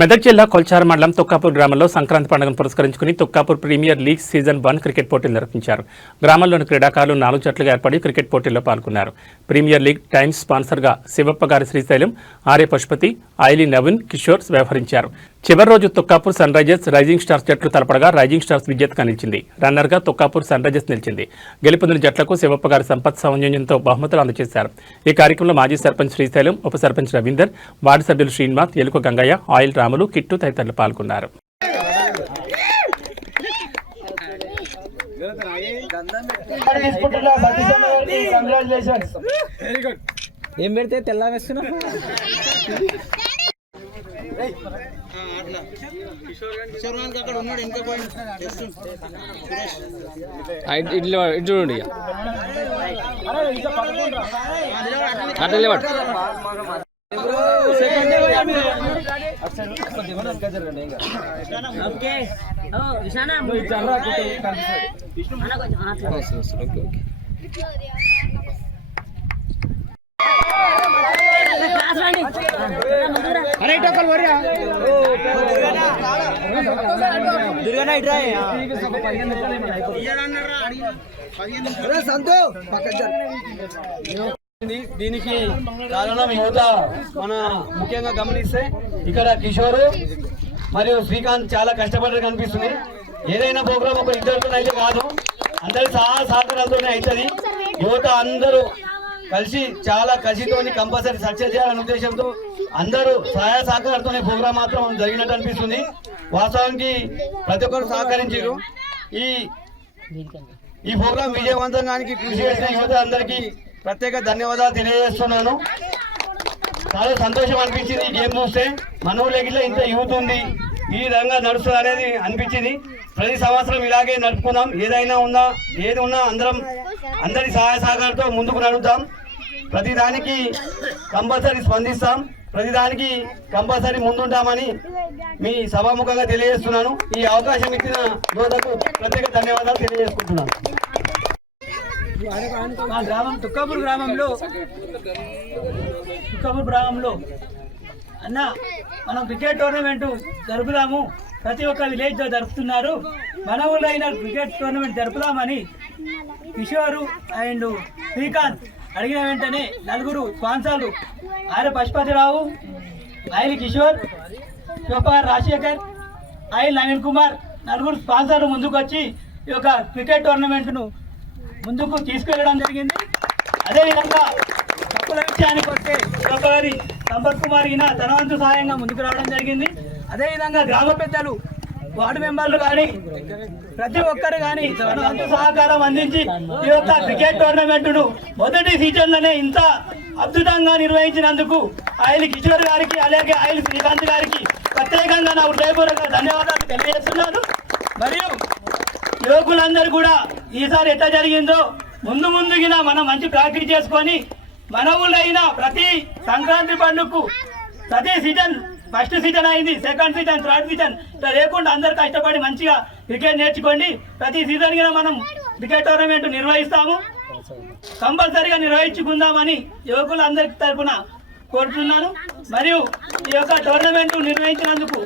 మెదక్ జిల్లా కొల్చార మండలం తొక్కాపూర్ గ్రామంలో సంక్రాంతి పండుగను పురస్కరించుకుని తొక్కాపూర్ ప్రీమియర్ లీగ్ సీజన్ 1 క్రికెట్ పోటీలు నిర్వహించారు. గ్రామంలోని క్రీడాకారులు 4 జట్లుగా ఏర్పడి క్రికెట్ పోటీల్లో పాల్గొన్నారు. ప్రీమియర్ లీగ్ టైమ్స్ స్పాన్సర్గా శివప్ప గారి శ్రీశైలం, ఆర్య పశుపతి, ఐలీ నవీన్ కిషోర్ వ్యవహరించారు. చివరి రోజు తొక్కాపూర్ సన్ రైజర్స్, రైజింగ్ స్టార్స్ జట్లు తలపడగా రైజింగ్ స్టార్స్ విజేతగా నిలిచింది. రన్నర్గా తొక్కాపూర్ సన్ రైజర్స్ నిలిచింది. గెలుపొందిన జట్లకు శివప్ప గారి సంపత్ సౌజన్యంతో బహుమతులు అందజేశారు. ఈ కార్యక్రమంలో మాజీ సర్పంచ్ శ్రీశైలం, ఉప సర్పంచ్ రవీందర్, వార్డు సభ్యులు శ్రీనివాస్, ఎలుక గంగయ్య, ఆయిల్ రాములు, కిట్టు తదితరులు పాల్గొన్నారు. ఏం పెడితే తెల్లా వేస్తున్నా ఇటు చూడండి దీనికి కారణం యువత. మన ముఖ్యంగా గమనిస్తే ఇక్కడ కిషోర్ మరియు శ్రీకాంత్ చాలా కష్టపడ్డారు కనిపిస్తుంది. ఏదైనా ప్రోగ్రామ్ ఒక ఇద్దరితో అయితే కాదు, అందరి సహకారంతోనే అవుతుంది. యువత అందరూ కలిసి చాలా కసితోని కంపల్సరీ సక్సెస్ చేయాలనే ఉద్దేశంతో అందరూ సహాయ సహకారంతోనే ప్రోగ్రామ్ మాత్రం జరిగినట్టు అనిపిస్తుంది. వాస్తవానికి ప్రతి ఒక్కరు సహకరించారు. ఈ ప్రోగ్రాం విజయవంతంగానికి కృషి చేసిన యువత అందరికీ ప్రత్యేక ధన్యవాదాలు తెలియజేస్తున్నాను. చాలా సంతోషం అనిపించింది ఈ గేమ్ చూస్తే. మన ఊళ్ళో ఇంత యూత్ ఉంది, ఈ విధంగా నడుస్తుంది అనేది అనిపించింది. ప్రతి సంవత్సరం ఇలాగే నడుపుకుందాం. ఏది ఉన్నా అందరి సహాయ సహకారంతో ముందుకు నడుపుతాం. ప్రతిదానికి కంపల్సరీ స్పందిస్తాం, ప్రతిదానికి కంపల్సరీ ముందుంటామని మీ సభాముఖంగా తెలియజేస్తున్నాను. ఈ అవకాశం ఇచ్చిన యువతకు ప్రత్యేక ధన్యవాదాలు తెలియజేసుకుంటున్నాను. మా గ్రామం తుక్కాపూర్ గ్రామంలో అన్న మనం క్రికెట్ టోర్నమెంట్ జరుపుదాము, ప్రతి ఒక్క విలేజ్లో జరుపుతున్నారు, మన ఊళ్ళో అయినా క్రికెట్ టోర్నమెంట్ జరుపుదామని కిషోరు అండ్ శ్రీకాంత్ అడిగిన వెంటనే 4 స్పాన్సర్లు ఆర్య పశుపతిరావు, ఐలి కిషోర్, శివపార్ రాజశేఖర్, ఐల్ నవీన్ కుమార్ 4 స్పాన్సర్లు ముందుకు వచ్చి ఈ యొక్క క్రికెట్ టోర్నమెంట్ను ముందుకు తీసుకెళ్లడం జరిగింది. అదేవిధంగా తప్పుల విషయానికి వస్తే శివపారి సంపత్ కుమార్ గిన తన వంతు సహాయంగా ముందుకు రావడం జరిగింది. అదేవిధంగా గ్రామ పెద్దలు, వార్డు మెంబర్లు కానీ ప్రతి ఒక్కరు కానీ తన వంతు సహకారం అందించి ఈ యొక్క క్రికెట్ టోర్నమెంట్ను మొదటి సీజన్లోనే ఇంత అద్భుతంగా నిర్వహించినందుకు ఐలి కిషోర్ గారికి అలాగే ఐలి శ్రీకాంత్ గారికి ప్రత్యేకంగా నా హృదయపూర్వక ధన్యవాదాలు తెలియజేస్తున్నాను. మరియు యువకులందరూ కూడా ఈసారి ఎట్లా జరిగిందో ముందుగిన మనం మంచి ప్రాక్టీస్ చేసుకొని మన ఊళ్ళో అయినా ప్రతి సంక్రాంతి పండుగకు ప్రతి సీజన్, ఫస్ట్ సీజన్ అయింది, సెకండ్ సీజన్, థర్డ్ సీజన్ ఇట్లా లేకుండా అందరు కష్టపడి మంచిగా క్రికెట్ నేర్చుకోండి. ప్రతి సీజన్ కింద మనం క్రికెట్ టోర్నమెంట్ నిర్వహిస్తాము, కంపల్సరీగా నిర్వహించుకుందామని యువకులందరి తరఫున కోరుతున్నాను. మరియు ఈ యొక్క టోర్నమెంట్ నిర్వహించినందుకు